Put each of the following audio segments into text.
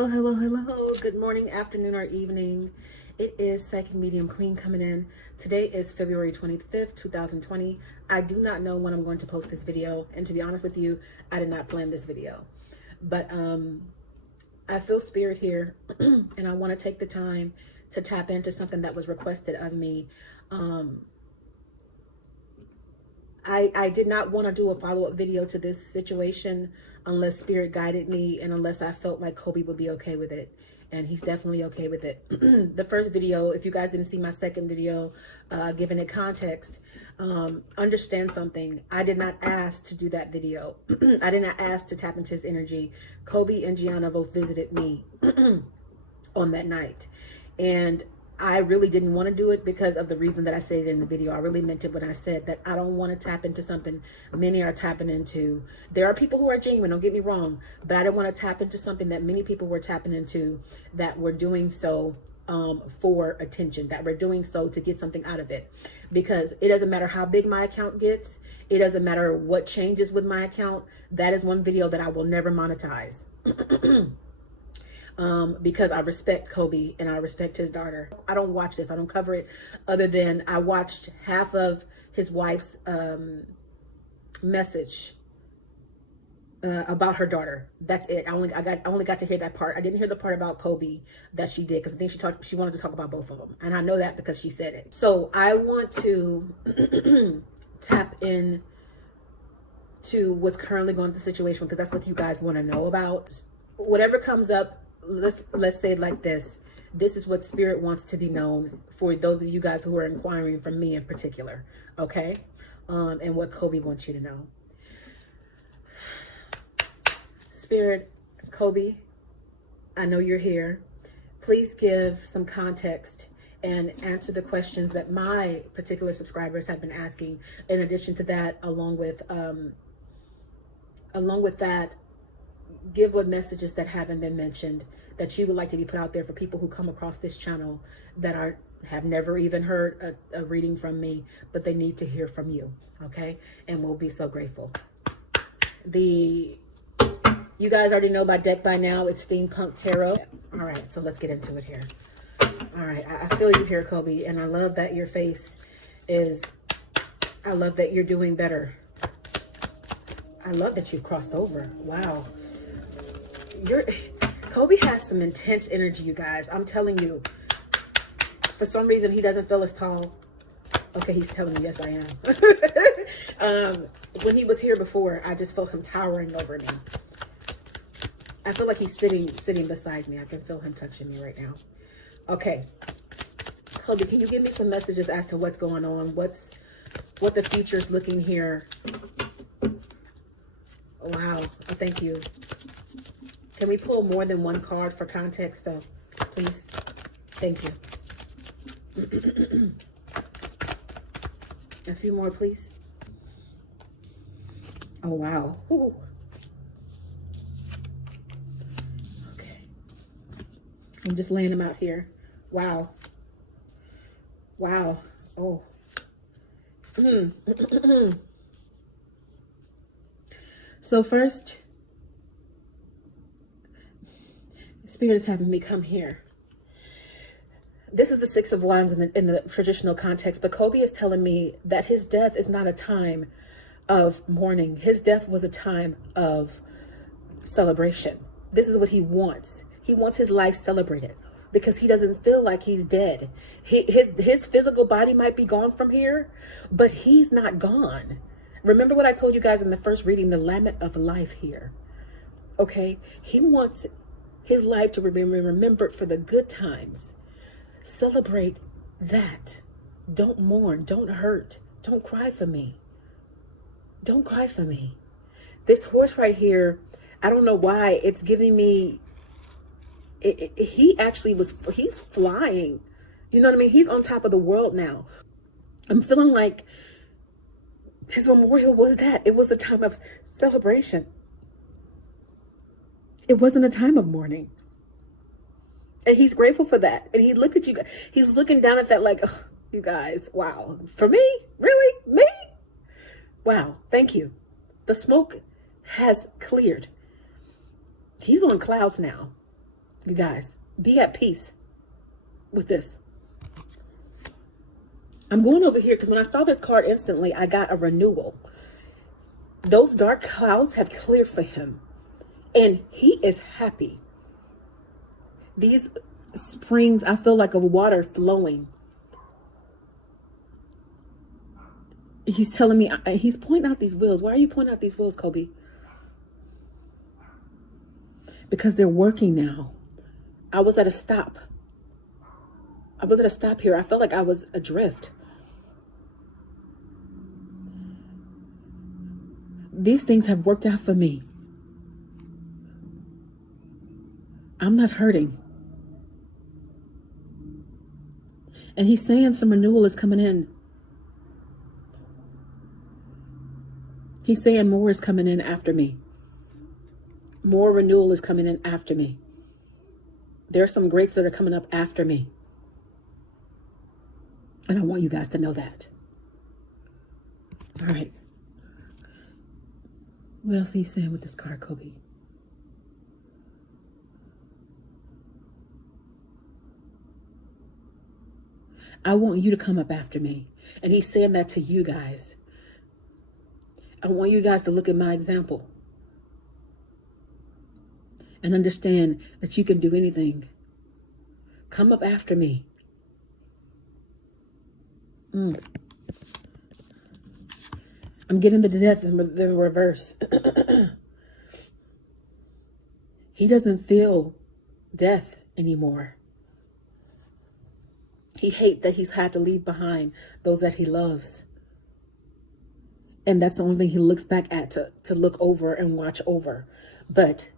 Hello, hello, hello. Good morning, afternoon, or evening. It is Psychic Medium Queen coming in. Today is February 25th, 2020. I do not know when I'm going to post this video. And to be honest with you, I did not plan this video. But I feel spirit here and I want to take the time to tap into something that was requested of me. I did not want to do a follow-up video to this situation unless spirit guided me and unless I felt like Kobe would be okay with it. And he's definitely okay with it. The first video, if you guys didn't see my second video, giving it context, understand something. I did not ask to do that video. I did not ask to tap into his energy. Kobe and Gianna both visited me on that night. And I really didn't want to do it because of the reason that I stated in the video. I really meant it when I said that I don't want to tap into something many are tapping into. There are people who are genuine, don't get me wrong, but I didn't want to tap into something that many people were tapping into, that were doing so for attention, that were doing so to get something out of it. Because it doesn't matter how big my account gets. It doesn't matter what changes with my account. That is one video that I will never monetize. Because I respect Kobe and I respect his daughter. I don't watch this. I don't cover it, other than I watched half of his wife's message about her daughter. That's it. I only got to hear that part. I didn't hear the part about Kobe that she did, because I think she wanted to talk about both of them, and I know that because she said it. So I want to tap in to what's currently going on with the situation, because that's what you guys want to know about. Whatever comes up, let's say it like this. This is what spirit wants to be known for those of you guys who are inquiring from me in particular, okay? And what Kobe wants you to know. Spirit, Kobe, I know you're here. Please give some context and answer the questions that my particular subscribers have been asking. In addition to that, along with that, give what messages that haven't been mentioned that you would like to be put out there for people who come across this channel that have never even heard a reading from me, but they need to hear from you, okay? And we'll be so grateful. You guys already know my deck by now. It's Steampunk Tarot. All right, so let's get into it here. All right, I feel you here, Kobe, and I love that your face is, I love that you're doing better. I love that you've crossed over. Wow. Kobe has some intense energy, you guys. I'm telling you. For some reason, he doesn't feel as tall. Okay, he's telling me, yes, I am. When he was here before, I just felt him towering over me. I feel like he's sitting beside me. I can feel him touching me right now. Okay. Kobe, can you give me some messages as to what's going on? What the future's looking here? Wow. Thank you. Can we pull more than one card for context, though, please? Thank you. A few more, please. Oh, wow. Ooh. Okay. I'm just laying them out here. Wow. Wow. Oh. So first, Spirit is having me come here. This is the Six of Wands in the traditional context, but Kobe is telling me that his death is not a time of mourning. His death was a time of celebration. This is what he wants. He wants his life celebrated because he doesn't feel like he's dead. His physical body might be gone from here, but he's not gone. Remember what I told you guys in the first reading, the lament of life here. Okay? He wants his life to be remembered for the good times. Celebrate that. Don't mourn. Don't hurt. Don't cry for me. Don't cry for me. This horse right here, I don't know why, it's giving me, he's flying. You know what I mean? He's on top of the world now. I'm feeling like his memorial was that. It was a time of celebration. It wasn't a time of mourning. And he's grateful for that. And he looked at you guys. He's looking down at that like, oh, you guys, wow. For me? Really? Me? Wow. Thank you. The smoke has cleared. He's on clouds now. You guys, be at peace with this. I'm going over here because when I saw this card instantly, I got a renewal. Those dark clouds have cleared for him, and he is happy. These springs, I feel like, of water flowing. He's telling me, he's pointing out these wheels. Why are you pointing out these wheels, Kobe? Because they're working now. I was at a stop. I was at a stop here. I felt like I was adrift. These things have worked out for me. I'm not hurting. And he's saying some renewal is coming in. He's saying more is coming in after me. More renewal is coming in after me. There are some greats that are coming up after me. And I want you guys to know that. All right. What else are you saying with this card, Kobe? I want you to come up after me. And he's saying that to you guys. I want you guys to look at my example and understand that you can do anything. Come up after me. I'm getting the death in the reverse. He doesn't feel death anymore. He hates that he's had to leave behind those that he loves. And that's the only thing he looks back at to look over and watch over. But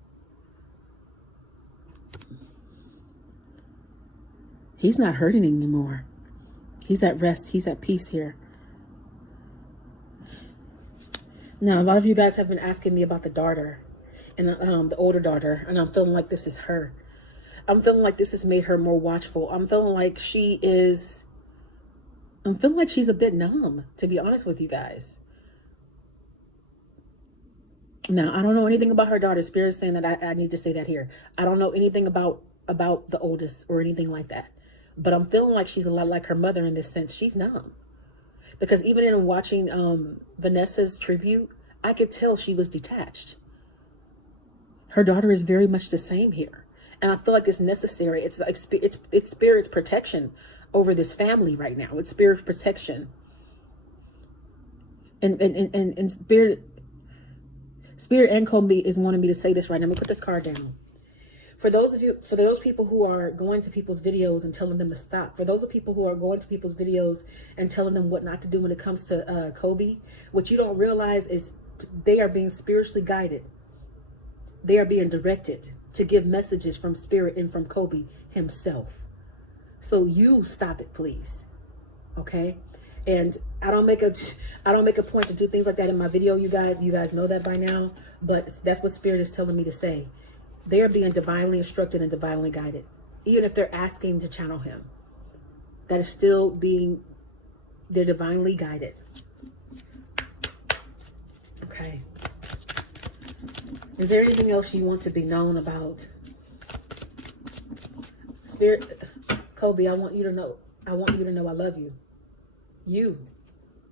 he's not hurting anymore. He's at rest. He's at peace here. Now, a lot of you guys have been asking me about the daughter and the older daughter, and I'm feeling like this is her. I'm feeling like this has made her more watchful. I'm feeling like she's a bit numb, to be honest with you guys. Now, I don't know anything about her daughter. Spirit's saying that I need to say that here. I don't know anything about the oldest or anything like that. But I'm feeling like she's a lot like her mother in this sense. She's numb. Because even in watching Vanessa's tribute, I could tell she was detached. Her daughter is very much the same here. And I feel like it's necessary. It's like it's Spirit's protection over this family right now. It's Spirit's protection. And Spirit and Kobe is wanting me to say this right now. Let me put this card down. For those people who are going to people's videos and telling them to stop, for those people who are going to people's videos and telling them what not to do when it comes to Kobe, what you don't realize is they are being spiritually guided. They are being directed to give messages from Spirit and from Kobe himself. So you stop it, please. Okay? And I don't make a point to do things like that in my video, you guys. You guys know that by now, but that's what Spirit is telling me to say. They are being divinely instructed and divinely guided. Even if they're asking to channel him, that is still they're divinely guided. Okay. Is there anything else you want to be known about? Spirit, Kobe, I want you to know I love you. You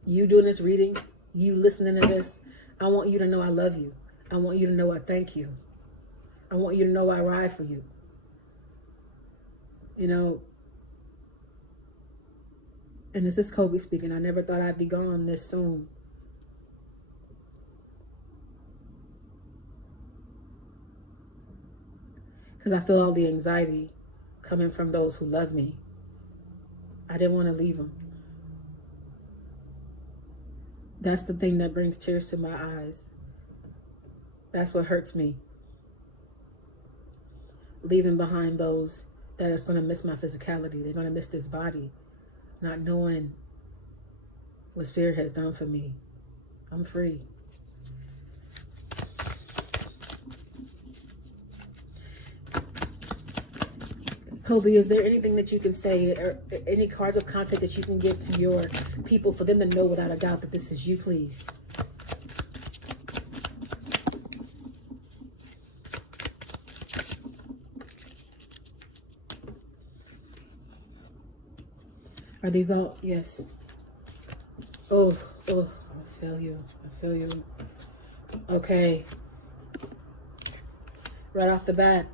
doing this reading, you listening to this, I want you to know I love you. I want you to know I thank you. I want you to know I ride for you. You know, and this is Kobe speaking. I never thought I'd be gone this soon. Because I feel all the anxiety coming from those who love me. I didn't want to leave them. That's the thing that brings tears to my eyes. That's what hurts me. Leaving behind those that is going to miss my physicality. They're going to miss this body. Not knowing what Spirit has done for me. I'm free. Kobe, is there anything that you can say or any cards of contact that you can give to your people for them to know without a doubt that this is you, please? Are these all? Yes. Oh, I feel you. I feel you. Okay. Right off the bat.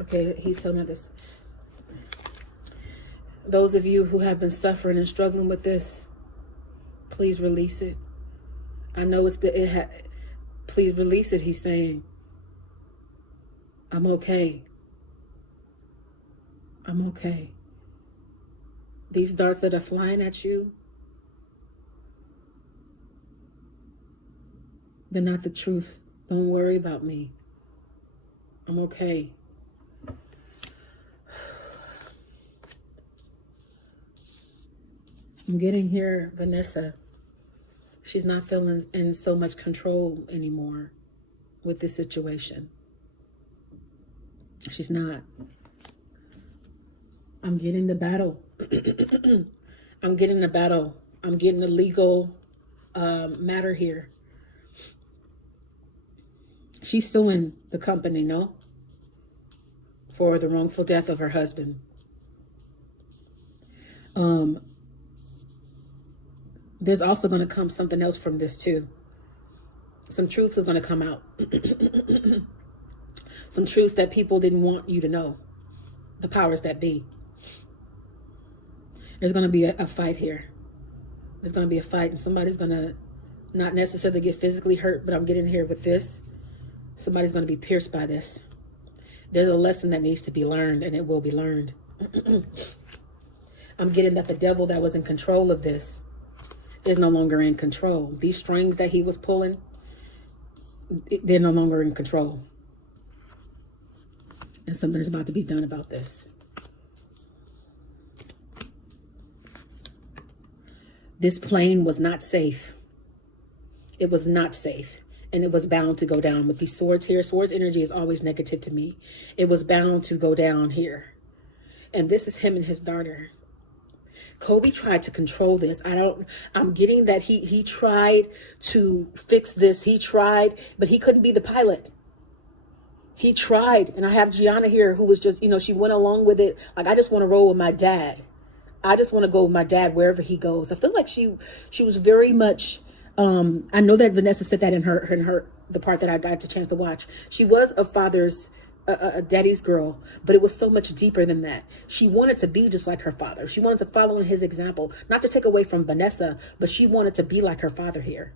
Okay, he's telling me this. Those of you who have been suffering and struggling with this, please release it. I know please release it, he's saying. I'm okay. I'm okay. These darts that are flying at you, they're not the truth. Don't worry about me. I'm okay. I'm getting here, Vanessa. She's not feeling in so much control anymore with this situation. She's not. I'm getting the battle. I'm getting the battle. I'm getting the legal matter here. She's suing the company, no? For the wrongful death of her husband. There's also going to come something else from this too. Some truths are going to come out. Some truths that people didn't want you to know. The powers that be. There's going to be a fight here. There's going to be a fight, and somebody's going to not necessarily get physically hurt, but I'm getting here with this. Somebody's going to be pierced by this. There's a lesson that needs to be learned, and it will be learned. I'm getting that the devil that was in control of this is no longer in control. These strings that he was pulling, they're no longer in control. And something is about to be done about this. This plane was not safe. It was not safe. And it was bound to go down with these swords here. Swords energy is always negative to me. It was bound to go down here. And this is him and his daughter. Kobe tried to control this. I'm getting that he tried to fix this. He tried, but he couldn't be the pilot. He tried. And I have Gianna here who was just, she went along with it. Like, I just want to roll with my dad. I just want to go with my dad wherever he goes. I feel like she was very much, I know that Vanessa said that in the part that I got the chance to watch. She was a father's, a daddy's girl, but it was so much deeper than that. She wanted to be just like her father. She wanted to follow in his example, not to take away from Vanessa, but she wanted to be like her father here.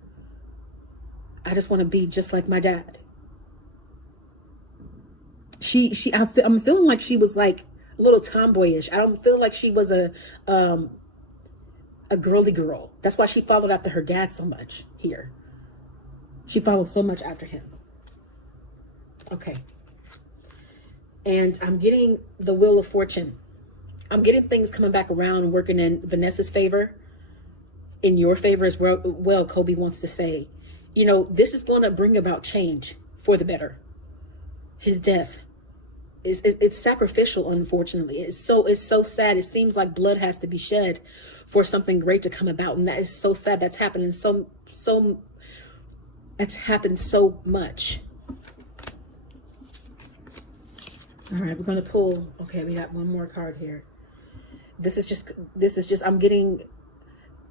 I just want to be just like my dad. I'm feeling like she was like a little tomboyish. I don't feel like she was a girly girl. That's why she followed after her dad so much here. She followed so much after him. Okay. And I'm getting the Wheel of Fortune. I'm getting things coming back around, working in Vanessa's favor, in your favor as well, Kobe wants to say. This is going to bring about change for the better. His death. It's sacrificial, unfortunately. It's so sad. It seems like blood has to be shed for something great to come about. And that is so sad. That's happening that's happened so much. All right, we're going to pull. Okay, we got one more card here. This is just, I'm getting,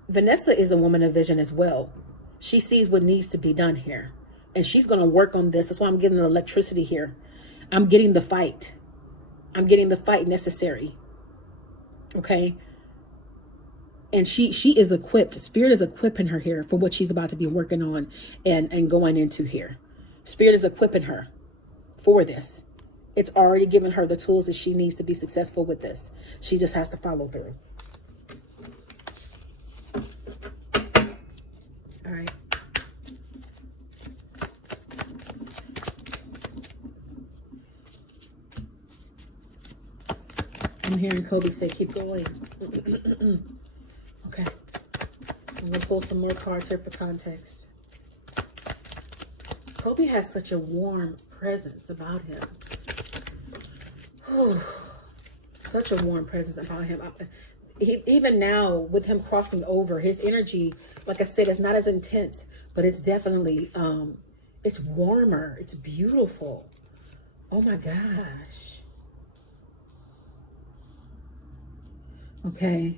Vanessa is a woman of vision as well. She sees what needs to be done here. And she's going to work on this. That's why I'm getting the electricity here. I'm getting the fight. I'm getting the fight necessary. Okay. And she is equipped. Spirit is equipping her here for what she's about to be working on and going into here. Spirit is equipping her for this. It's already given her the tools that she needs to be successful with this. She just has to follow through. All right. I'm hearing Kobe say, keep going. Okay. I'm going to pull some more cards here for context. Kobe has such a warm presence about him. Such a warm presence about him. Even now, with him crossing over, his energy, like I said, is not as intense, but it's definitely, it's warmer. It's beautiful. Oh my gosh. Okay.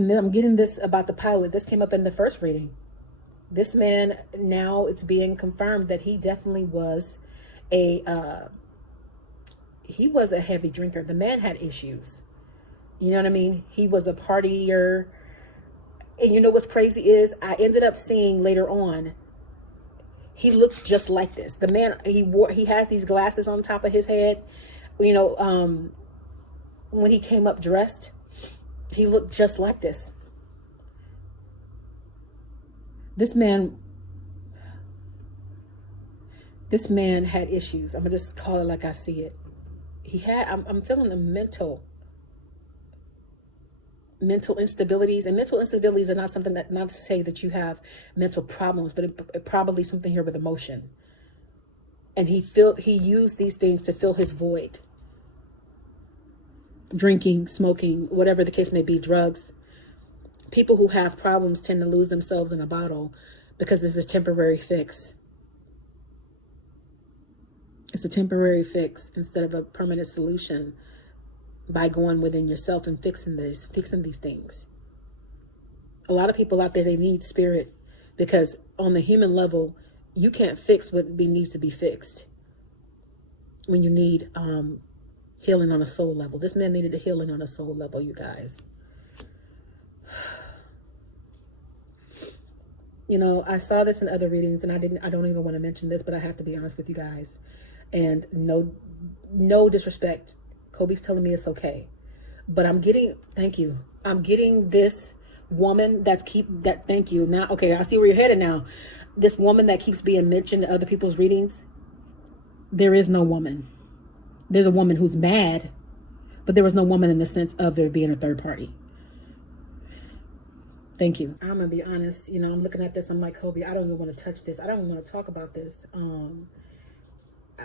And then I'm getting this about the pilot. This came up in the first reading. This man, now it's being confirmed that he definitely was a heavy drinker. The man had issues. You know what I mean? He was a partier. And you know what's crazy is I ended up seeing later on, he looks just like this. The man, he had these glasses on top of his head. You know, when he came up dressed, he looked just like this. This man had issues. I'm gonna just call it like I see it. He had, I'm feeling a mental instabilities, and mental instabilities are not something that, not to say that you have mental problems, but it probably something here with emotion. And he used these things to fill his void. Drinking, smoking, whatever the case may be, drugs. People who have problems tend to lose themselves in a bottle because it's a temporary fix. It's a temporary fix instead of a permanent solution by going within yourself and fixing these things. A lot of people out there, they need spirit, because on the human level, you can't fix what needs to be fixed when you need healing on a soul level. This man needed a healing on a soul level, you guys. You know, I saw this in other readings, and I don't even want to mention this, but I have to be honest with you guys. And no disrespect. Kobe's telling me it's okay. But I'm getting, thank you. I'm getting this woman thank you. Now, okay, I see where you're headed now. This woman that keeps being mentioned in other people's readings, there is no woman. There's a woman who's mad, but there was no woman in the sense of there being a third party. Thank you. I'm gonna be honest. You know, I'm looking at this. I'm like, Kobe, I don't even want to touch this. I don't even want to talk about this.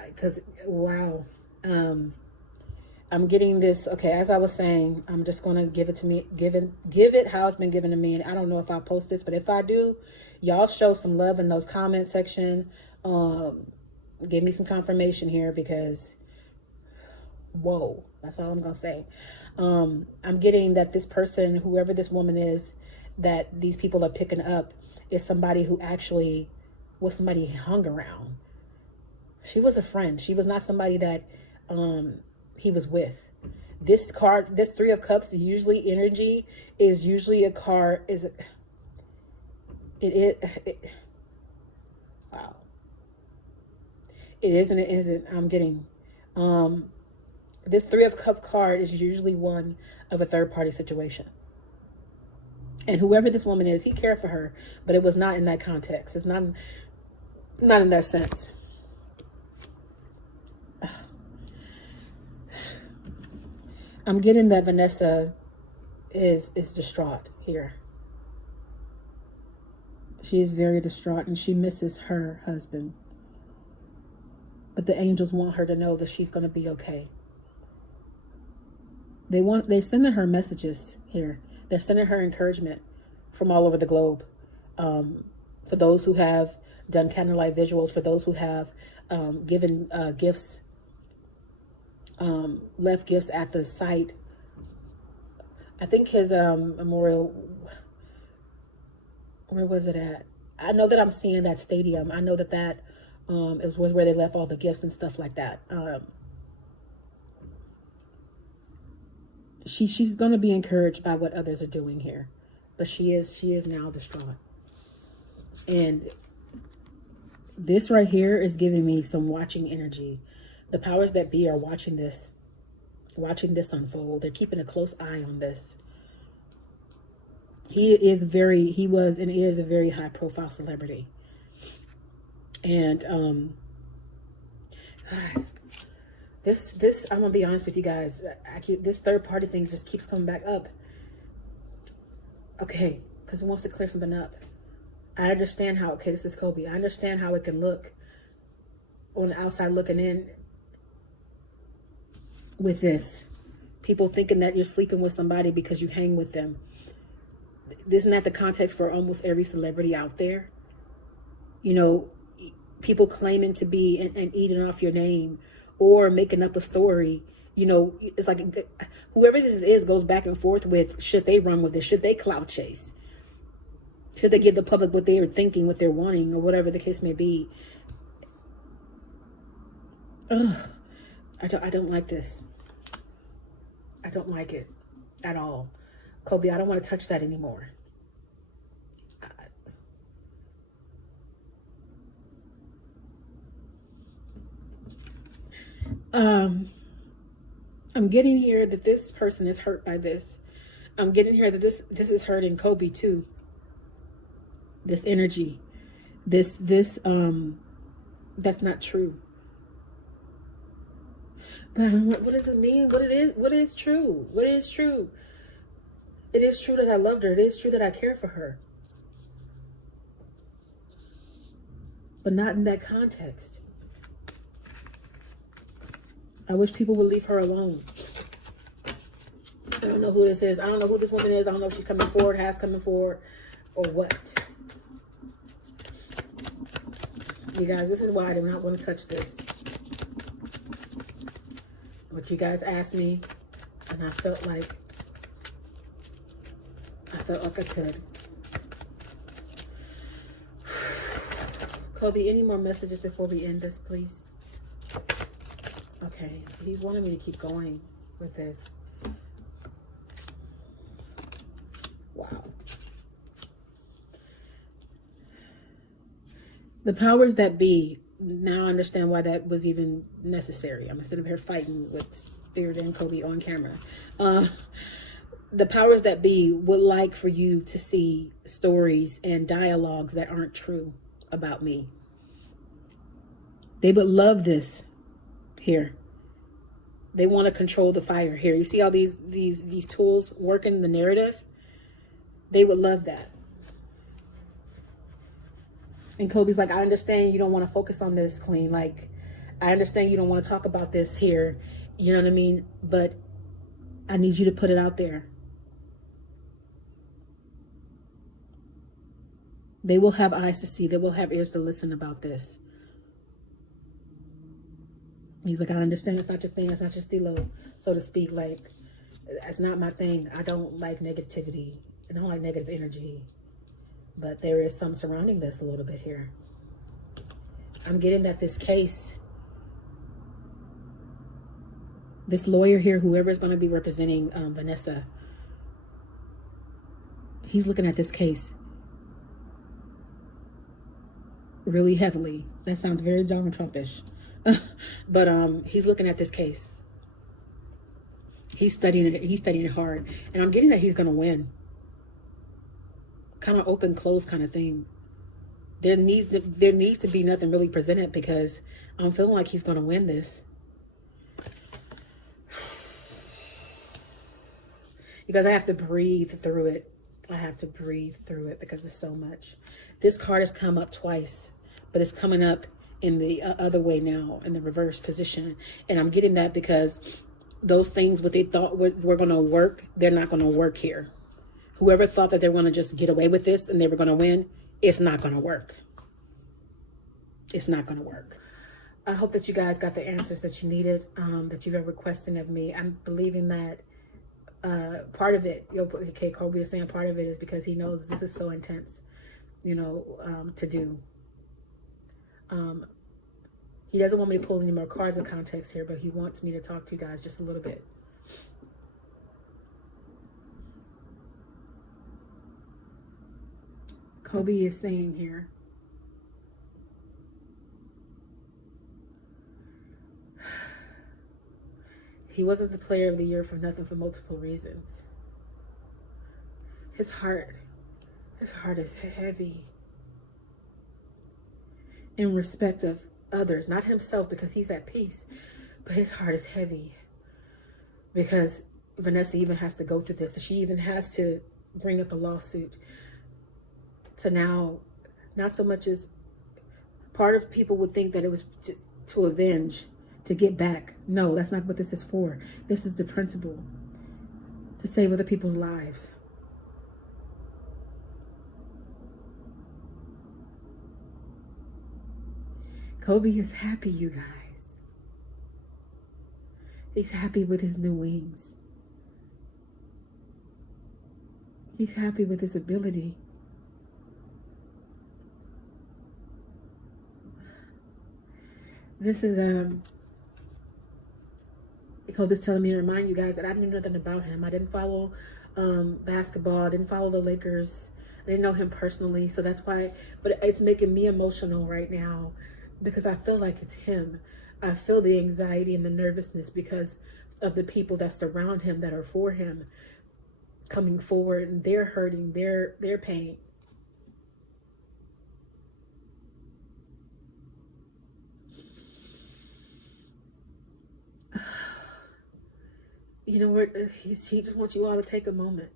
Because wow. I'm getting this. Okay, as I was saying, I'm just gonna give it how it's been given to me. And I don't know if I'll post this, but if I do, y'all show some love in those comment section. Give me some confirmation here, because whoa, that's all I'm gonna say. I'm getting that this person, whoever this woman is, that these people are picking up, is somebody who actually was somebody he hung around. She was a friend. She was not somebody that he was with. This card, this Three of Cups, usually energy is usually a card. Wow. It is and it isn't. I'm getting this Three of Cup card is usually one of a third party situation. And whoever this woman is, he cared for her, but it was not in that context. It's not in that sense. I'm getting that Vanessa is distraught here. She is very distraught, and she misses her husband. But the angels want her to know that she's going to be okay. They're sending her messages here. They're sending her encouragement from all over the globe. For those who have done candlelight visuals, for those who have given gifts, left gifts at the site. I think his memorial, where was it at? I know that I'm seeing that stadium. I know that it was where they left all the gifts and stuff like that. She's going to be encouraged by what others are doing here, but she is now distraught. And this right here is giving me some watching energy. The powers that be are watching this unfold. They're keeping a close eye on this. He was and is a very high profile celebrity. And this I'm gonna be honest with you guys. This third party thing just keeps coming back up. Okay, because it wants to clear something up. I understand how, okay, this is Kobe. I understand how it can look on the outside looking in with this. People thinking that you're sleeping with somebody because you hang with them. Isn't that the context for almost every celebrity out there? You know, people claiming to be and eating off your name, or making up a story You know, it's like whoever this is goes back and forth with, should they run with it? Should they clout chase? Should they give the public what they are thinking, what they're wanting, or whatever the case may be? Ugh, I don't like this. I don't like it at all. Kobe, I don't want to touch that anymore. I'm getting here that this person is hurt by this. I'm getting here that this is hurting Kobe too. This energy. This that's not true. But what does it mean? What is true? What is true? It is true that I loved her. It is true that I care for her. But not in that context. I wish people would leave her alone. I don't know who this is. I don't know who this woman is. I don't know if she's coming forward, has coming forward, or what. You guys, this is why I do not want to touch this. What you guys asked me, and I felt like I could. Kobe, any more messages before we end this, please? Okay, he wanted me to keep going with this. Wow. The powers that be, now I understand why that was even necessary. I'm instead of here fighting with Spirit and Kobe on camera. The powers that be would like for you to see stories and dialogues that aren't true about me. They would love this here. They want to control the fire here. You see all these tools working the narrative? They would love that. And Kobe's like, I understand you don't want to focus on this, Queen. Like, I understand you don't want to talk about this here. You know what I mean? But I need you to put it out there. They will have eyes to see. They will have ears to listen about this. He's like, I understand it's not your thing. It's not your stilo, so to speak. Like, that's not my thing. I don't like negativity. I don't like negative energy. But there is some surrounding this a little bit here. I'm getting that this case, this lawyer here, whoever is going to be representing Vanessa, he's looking at this case really heavily. That sounds very Donald Trumpish. But he's looking at this case. He's studying it. He's studying it hard. And I'm getting that he's going to win. Kind of open, close kind of thing. There needs to be nothing really presented because I'm feeling like he's going to win this. Because I have to breathe through it. I have to breathe through it because there's so much. This card has come up twice, but it's coming up in the other way now, in the reverse position. And I'm getting that because those things, what they thought were going to work, they're not going to work here. Whoever thought that they were going to just get away with this and they were going to win, it's not going to work. It's not going to work. I hope that you guys got the answers that you needed, that you've been requesting of me. I'm believing that part of it, okay, Kobe is saying part of it is because he knows this is so intense, to do. He doesn't want me to pull any more cards of context here, but he wants me to talk to you guys just a little bit. Kobe is saying here, he wasn't the player of the year for nothing, for multiple reasons. His heart is heavy in respect of others, not himself because he's at peace, but his heart is heavy because Vanessa even has to go through this. She even has to bring up a lawsuit to now, not so much as part of people would think that it was to avenge, to get back. No, that's not what this is for. This is the principle to save other people's lives. Kobe is happy, you guys. He's happy with his new wings. He's happy with his ability. This is Kobe's telling me to remind you guys that I knew nothing about him. I didn't follow basketball. I didn't follow the Lakers. I didn't know him personally, so that's why. But it's making me emotional right now because I feel like it's him. I feel the anxiety and the nervousness because of the people that surround him, that are for him, coming forward, and they're hurting, their pain. You know what? He just wants you all to take a moment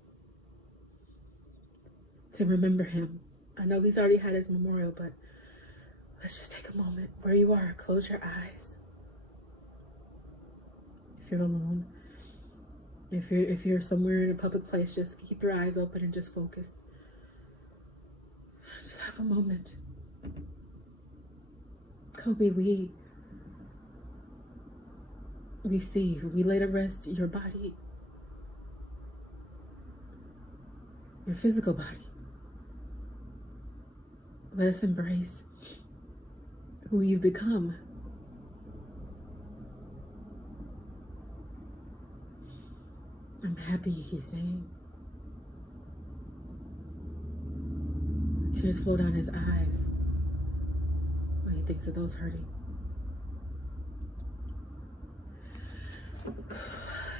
to remember him. I know he's already had his memorial, but let's just take a moment where you are. Close your eyes. If you're alone, if you're somewhere in a public place, just keep your eyes open and just focus. Just have a moment. Kobe, we see, we lay to rest your body, your physical body. Let us embrace who you've become. I'm happy, he's saying. Tears flow down his eyes when he thinks of those hurting.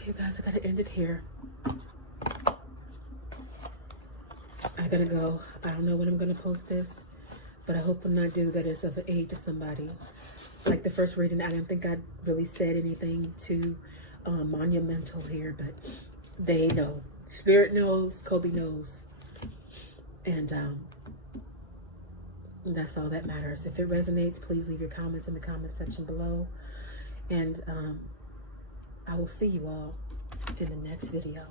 You guys, I gotta end it here. I gotta go. I don't know when I'm gonna post this, but I hope when I do that it's of aid to somebody. Like the first reading, I didn't think I really said anything too monumental here, but they know. Spirit knows, Kobe knows. And that's all that matters. If it resonates, please leave your comments in the comment section below. And I will see you all in the next video.